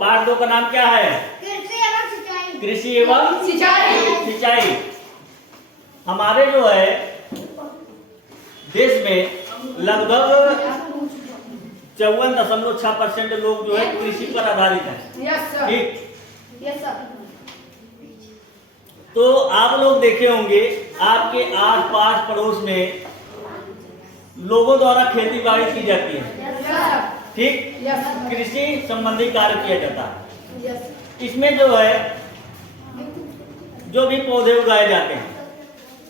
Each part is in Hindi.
पार्ट 2 का नाम क्या है? कृषि एवं सिंचाई। हमारे जो है देश में लगभग 54.6% लोग जो है कृषि पर आधारित है। ठीक, तो आप लोग देखे होंगे आपके आस पास पड़ोस में लोगों द्वारा खेती बाड़ी की जाती है। ठीक, कृषि संबंधी कार्य किया जाता है। इसमें जो है जो भी पौधे उगाए जाते हैं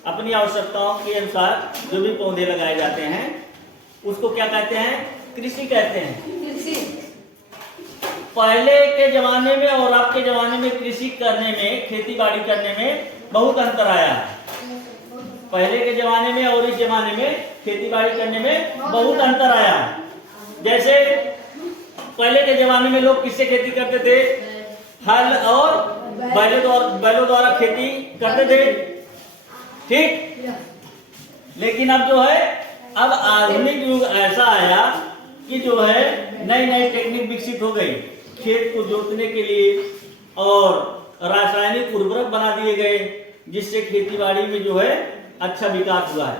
अपनी आवश्यकताओं के अनुसार, जो भी पौधे लगाए जाते हैं उसको क्या कहते हैं? कृषि कहते हैं। पहले के जमाने में और अब के जमाने में कृषि करने में, खेती बाड़ी करने में बहुत अंतर आया है। पहले के जमाने में और इस जमाने में खेती बाड़ी करने में बहुत अंतर आया है। जैसे पहले के जमाने में लोग किससे खेती करते थे? हल और बैलों द्वारा खेती करते थे। ठीक, लेकिन अब जो है अब आधुनिक युग ऐसा आया कि जो है नई नई टेक्निक विकसित हो गई। खेत को जोतने के लिए और रासायनिक उर्वरक बना दिए गए, जिससे खेती बाड़ी में जो है अच्छा विकास हुआ है।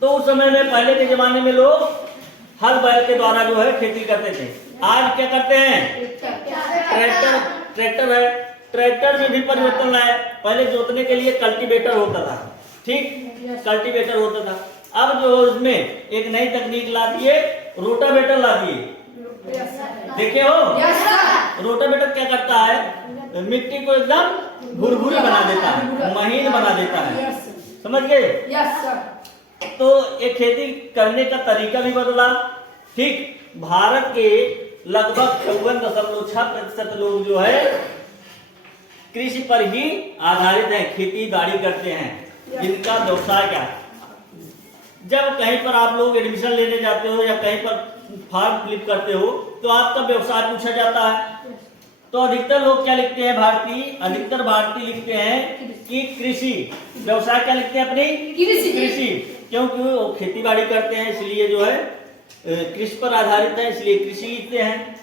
तो उस समय में पहले के जमाने में लोग हल बैल के द्वारा जो है खेती करते थे। आज क्या करते हैं? ट्रैक्टर है। ट्रैक्टर में भी परिवर्तन लाया। पहले जोतने के लिए कल्टीवेटर होता था। ठीक, कल्टीवेटर होता था। अब जो उसमें एक नई तकनीक ला दिए, रोटावेटर ला दिए। देखे हो? रोटावेटर क्या करता है? मिट्टी को एकदम भुरभुरी बना देता है, महीन बना देता है। समझ गए? तो एक खेती करने का तरीका भी बदला। ठीक, भारत के लगभग 54.6% लोग जो है कृषि पर ही आधारित है, खेती बाड़ी करते हैं, जिनका व्यवसाय क्या है। जब कहीं पर आप लोग एडमिशन लेने जाते हो या कहीं पर फॉर्म फिलअप करते हो तो आपका व्यवसाय पूछा जाता है। तो अधिकतर लोग क्या लिखते हैं? अधिकतर भारतीय लिखते हैं कि कृषि। व्यवसाय क्या लिखते हैं? अपनी कृषि, क्योंकि वो खेती बाड़ी करते हैं, इसलिए जो है कृषि पर आधारित है, इसलिए कृषि लिखते हैं।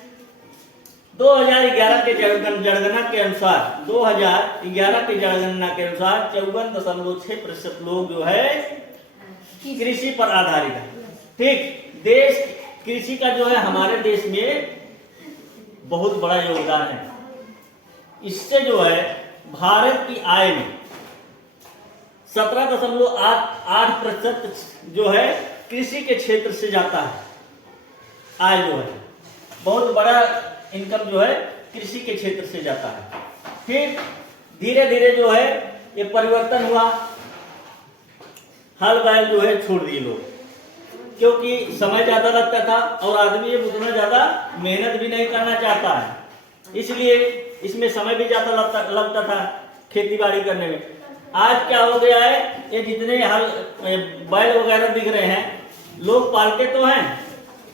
2011 के जनगणना के अनुसार 54.6% लोग जो है कृषि पर आधारित है। ठीक, देश कृषि का जो है हमारे देश में बहुत बड़ा योगदान है। इससे जो है भारत की आय में 17.8% जो है कृषि के क्षेत्र से जाता है। आय जो है बहुत बड़ा इनकम जो है कृषि के क्षेत्र से जाता है। फिर धीरे धीरे जो है ये परिवर्तन हुआ। हल बैल जो है छोड़ दिए लोग, क्योंकि समय ज्यादा लगता था और आदमी ये उतना ज्यादा मेहनत भी नहीं करना चाहता है, इसलिए इसमें समय भी ज्यादा लगता था खेती बाड़ी करने में। आज क्या हो गया है, ये जितने हल बैल वगैरह दिख रहे हैं, लोग पालते तो हैं,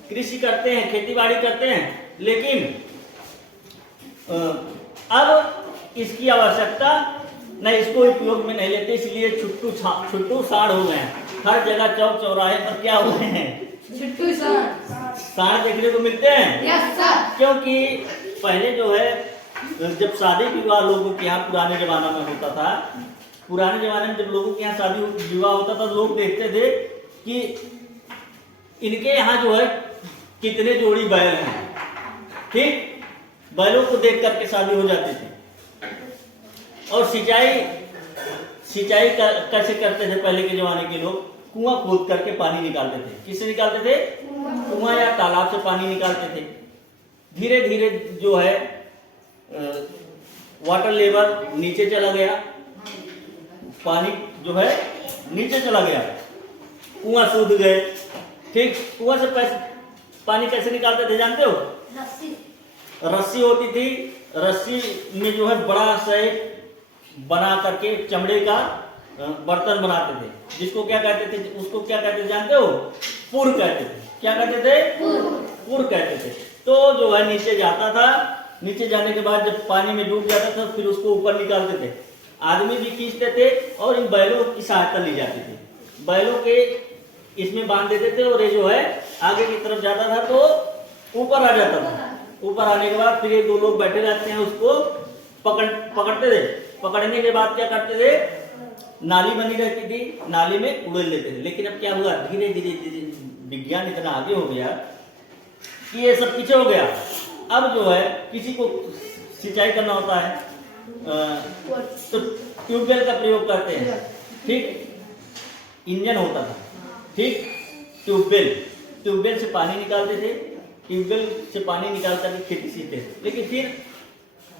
कृषि करते हैं, खेती बाड़ी करते हैं, लेकिन अब इसकी आवश्यकता नहीं, इसको उपयोग में नहीं लेते, इसलिए छुट्टू साढ़ हो गए हैं। हर जगह चौक चौराहे पर क्या हो गए हैं? छुट्टू साढ़ देखने को मिलते हैं। Yes sir. क्योंकि पहले जो है जब शादी विवाह लोगों के यहाँ पुराने जमाना में होता था, पुराने जमाने में जब लोगों के यहाँ शादी विवाह होता था, लोग देखते थे कि इनके यहाँ जो है कितने जोड़ी बैल हैं। ठीक, बैलों को देख करके शादी हो जाती थी। और सिंचाई कैसे करते थे पहले के जमाने के लोग? कुआं खोद करके पानी निकालते थे। किससे निकालते थे? कुआं या तालाब से पानी निकालते थे। धीरे धीरे जो है वाटर लेवल नीचे चला गया, पानी जो है नीचे चला गया, कुआं सूख गए। ठीक, कुआं से पानी कैसे निकालते थे जानते हो? रस्सी होती थी, रस्सी में जो है बड़ा सा बना करके चमड़े का बर्तन बनाते थे, जिसको क्या कहते थे? उसको क्या कहते थे जानते हो? पुर कहते थे। क्या कहते थे? पुर कहते थे। तो जो है नीचे जाता था, नीचे जाने के बाद जब पानी में डूब जाता था फिर उसको ऊपर निकालते थे। आदमी भी खींचते थे और इन बैलों की सहायता ली जाती थी। बैलों के इसमें बांध देते थे और ये जो है आगे की तरफ जाता था तो ऊपर आ जाता था। ऊपर आने के बाद फिर ये दो लोग बैठे रहते हैं, उसको पकड़ते थे। पकड़ने के बाद क्या करते थे, नाली बनी रहती थी, नाली में उड़ेल लेते थे। लेकिन अब क्या हुआ, धीरे धीरे विज्ञान इतना आगे हो गया कि ये सब पीछे हो गया। अब जो है किसी को सिंचाई करना होता है तो ट्यूबवेल का प्रयोग करते हैं, ठीक। इंजन होता था, ठीक, ट्यूबवेल से पानी निकालते थे, ट्यूबवेल से पानी निकाल करके खेती सीखते थे। लेकिन फिर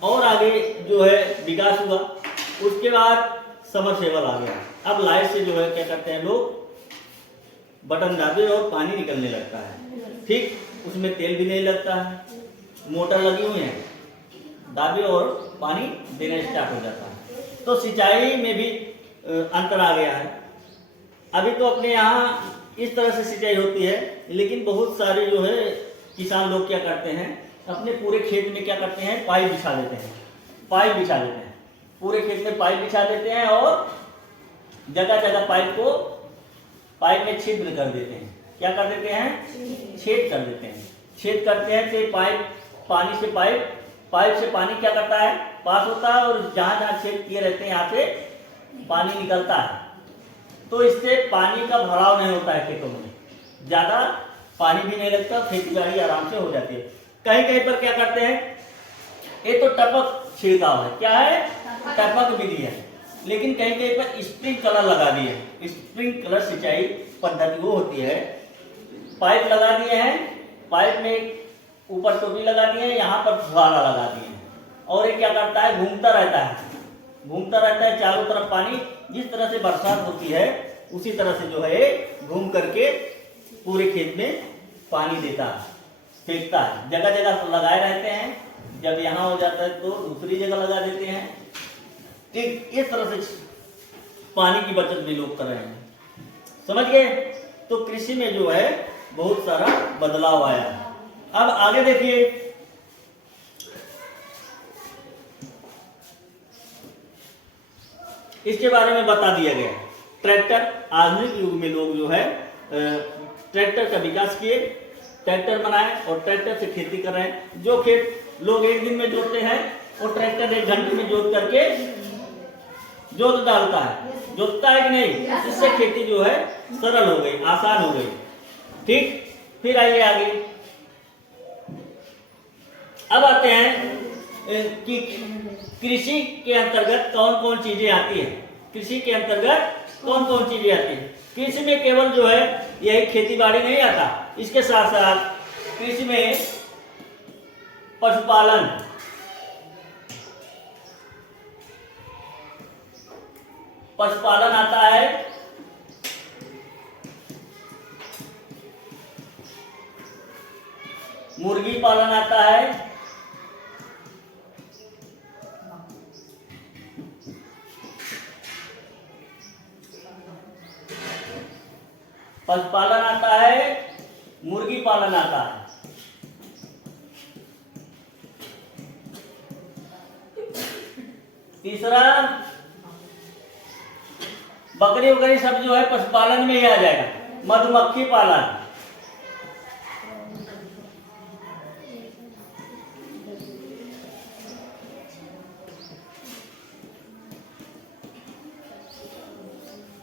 और आगे जो है विकास हुआ, उसके बाद समरसेबल आ गया। अब लाइट से जो है क्या करते हैं लोग, बटन दाबे और पानी निकलने लगता है, ठीक। उसमें तेल भी नहीं लगता है, मोटर लगी हुई है, दाबे और पानी देना स्टार्ट हो जाता है। तो सिंचाई में भी अंतर आ गया है। अभी तो अपने यहाँ इस तरह से सिंचाई होती है, लेकिन बहुत सारे जो है किसान लोग क्या करते हैं, अपने पूरे खेत में क्या करते हैं, पाइप बिछा देते हैं, पूरे खेत में पाइप बिछा देते हैं और जगह जगह पाइप में छिद्र कर देते हैं। क्या कर देते हैं, छेद कर देते हैं। छेद करते हैं तो पाइप से पानी क्या करता है, पास होता है, और जहां जहां छेद किए रहते हैं यहाँ से पानी निकलता है। तो इससे पानी का भराव नहीं होता है खेतों में, ज्यादा पानी भी नहीं लगता, खेती बाड़ी आराम से हो जाती है। कहीं कहीं पर क्या करते हैं, ये तो टपक छिड़काव है, क्या है, टपक विधि है। लेकिन कहीं कहीं पर स्प्रिंकलर लगा दिए। स्प्रिंकलर सिंचाई पद्धति वो होती है, पाइप लगा दिए हैं, पाइप में ऊपर टोपी लगा दिए हैं, यहाँ पर फुहारा लगा दिए हैं, और ये क्या करता है, घूमता रहता है चारों तरफ पानी। जिस तरह से बरसात होती है उसी तरह से जो है घूम करके पूरे खेत में पानी देता है, फेंकता है। जगह जगह लगाए रहते हैं, जब यहाँ हो जाता है तो दूसरी जगह लगा देते हैं, ठीक। इस तरह से पानी की बचत भी लोग कर रहे हैं, समझ गए। तो कृषि में जो है बहुत सारा बदलाव आया। अब आगे देखिए, इसके बारे में बता दिया गया। ट्रैक्टर, आधुनिक युग में लोग जो है ट्रैक्टर का विकास किए, ट्रैक्टर बनाए और ट्रैक्टर से खेती कर रहे हैं। जो खेत लोग एक दिन में जोतते हैं वो ट्रैक्टर 1 घंटे में जोत करके जोत डालता है, जोतता है कि नहीं। इससे खेती जो है सरल हो गई, आसान हो गई, ठीक। फिर आइए आगे, अब आते हैं कि कृषि के अंतर्गत कौन कौन चीजें आती है। कृषि के अंतर्गत कौन कौन चीजें आती है। कृषि में केवल जो है यही खेती बाड़ी नहीं आता, इसके साथ साथ कृषि में पशुपालन, आता है, मुर्गी पालन आता है, पशुपालन आता है, मुर्गी पालन आता है। तीसरा बकरी वगैरह सब जो है पशुपालन में ही आ जाएगा। मधुमक्खी पालन,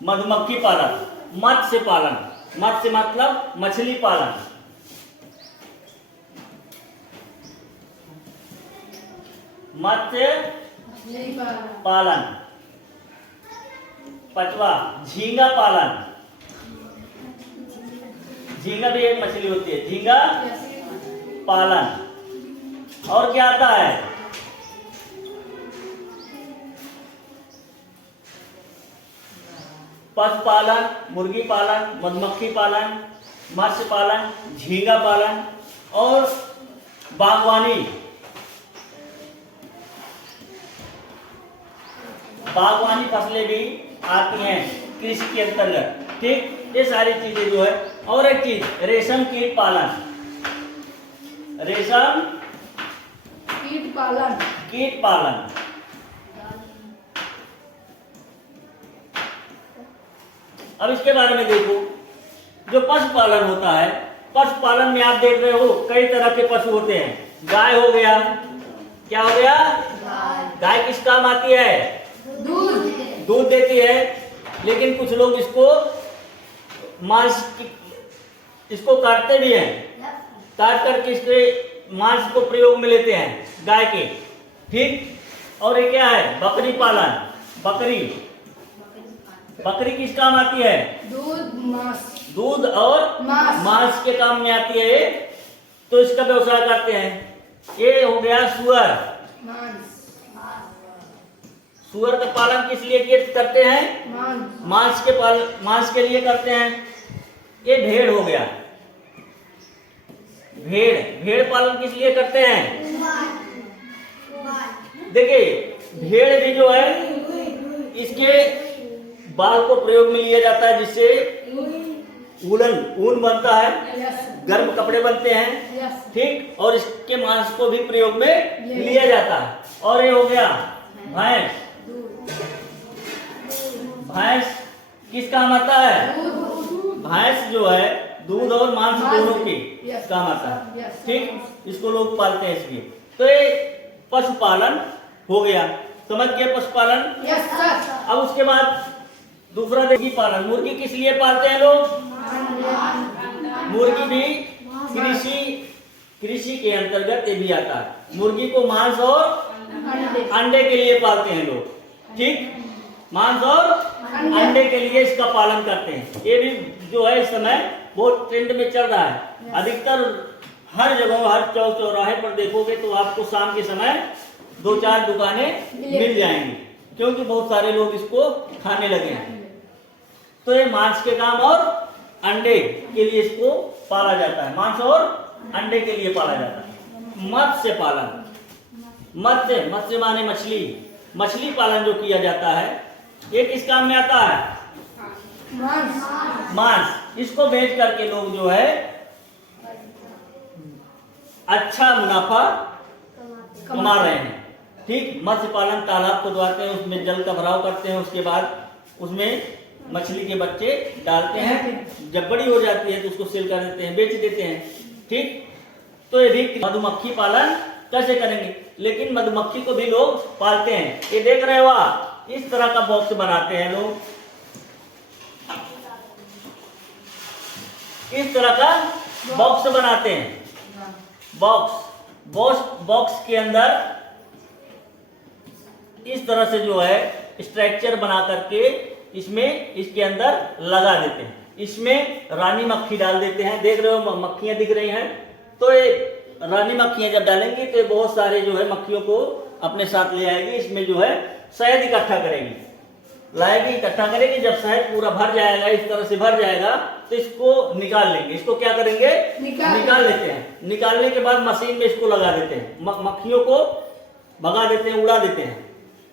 मधुमक्खी पालन, मत्स्य पालन, मत्स्य मतलब मछली पालन, मत्स्य पालन। पांचवा झींगा पालन, झींगा भी एक मछली होती है, झींगा पालन। और क्या आता है, पशुपालन, मुर्गी पालन, मधुमक्खी पालन, मत्स्य पालन, झींगा पालन और बागवानी। बागवानी फसलें भी आती हैं कृषि के अंतर्गत, ठीक। ये सारी चीजें जो है। और एक चीज, रेशम कीट पालन, रेशम कीट पालन। अब इसके बारे में देखो, जो पशुपालन होता है पशुपालन में आप देख रहे हो कई तरह के पशु होते हैं। गाय हो गया, क्या हो गया? गाय किस काम आती है? दूध देती है। लेकिन कुछ लोग इसको काटते भी हैं, काट करके इसके मांस को प्रयोग में लेते हैं गाय के। ठीक। और ये क्या है? बकरी पालन। बकरी किस काम आती है? दूध और मांस के काम में आती है, तो इसका व्यवसाय करते हैं। ये हो गया सुअर। सुअर का पालन किस लिए करते हैं? मांस के लिए करते हैं। ये भेड़ हो गया। भेड़ पालन किस लिए करते हैं? देखिए, भेड़ भी जो है इसके बाल को प्रयोग में लिया जाता है, जिससे ऊन बनता है, गर्म कपड़े बनते हैं। ठीक। और इसके मांस को भी प्रयोग में लिया जाता है। और ये हो गया भैंस। भैंस किस काम आता है? भैंस जो है दूध और मांस दोनों के काम आता है। ठीक। इसको लोग पालते हैं इसलिए। तो ये पशुपालन हो गया। समझ गए पशुपालन? अब उसके बाद दूसरा देखिए पालन। मुर्गी किस लिए पालते हैं लोग? मुर्गी भी कृषि के अंतर्गत ये भी आता है। मुर्गी को मांस और अंडे के लिए पालते हैं लोग। ठीक। मांस और अंडे के लिए इसका पालन करते हैं। ये भी जो है इस समय बहुत ट्रेंड में चल रहा है। अधिकतर हर जगह, हर चौक चौराहे पर देखोगे तो आपको शाम के समय 2-4 दुकानें मिल जाएंगी, क्योंकि बहुत सारे लोग इसको खाने लगे हैं। तो ये मांस के काम और अंडे के लिए इसको पाला जाता है। मांस और अंडे के लिए पाला जाता है। मत्स्य पालन। मत्स्य माने मछली पालन जो किया जाता है, ये किस काम में आता है? मांस। इसको बेच करके लोग जो है अच्छा मुनाफा कमा रहे हैं। ठीक। मत्स्य पालन, तालाब खुदवाते हैं, उसमें जल का भराव करते हैं, उसके बाद उसमें मछली के बच्चे डालते हैं। जब बड़ी हो जाती है तो उसको सेल कर देते हैं, बेच देते हैं। ठीक। तो ये भी मधुमक्खी पालन कैसे करेंगे? लेकिन मधुमक्खी को भी लोग पालते हैं। ये देख रहे हो आप, इस तरह का बॉक्स बनाते हैं लोग। इस तरह का बॉक्स बनाते हैं। बॉक्स के अंदर इस तरह से जो है स्ट्रक्चर बना करके इसके अंदर लगा देते हैं। इसमें रानी मक्खी डाल देते हैं। देख रहे हो मक्खियां दिख रही हैं। तो ये रानी मक्खियां जब डालेंगी तो बहुत सारे जो है मक्खियों को अपने साथ ले आएगी। इसमें जो है शहद इकट्ठा करेगी। जब शहद पूरा भर जाएगा, इस तरह से भर जाएगा, तो इसको निकाल लेंगे। इसको क्या करेंगे? निकाल लेते हैं। निकालने के बाद मशीन में इसको लगा देते हैं। मक्खियों को भगा देते हैं, उड़ा देते हैं।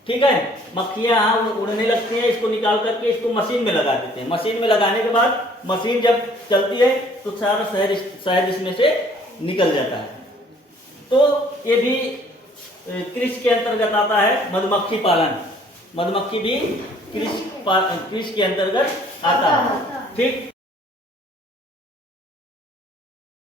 ठीक है। मक्खियां उड़ने लगती हैं। इसको निकाल करके इसको मशीन में लगा देते हैं। मशीन में लगाने के बाद मशीन जब चलती है तो सारा शहद इसमें से निकल जाता है। तो ये भी कृषि के अंतर्गत आता है। मधुमक्खी पालन, मधुमक्खी भी कृषि के अंतर्गत आता है। ठीक।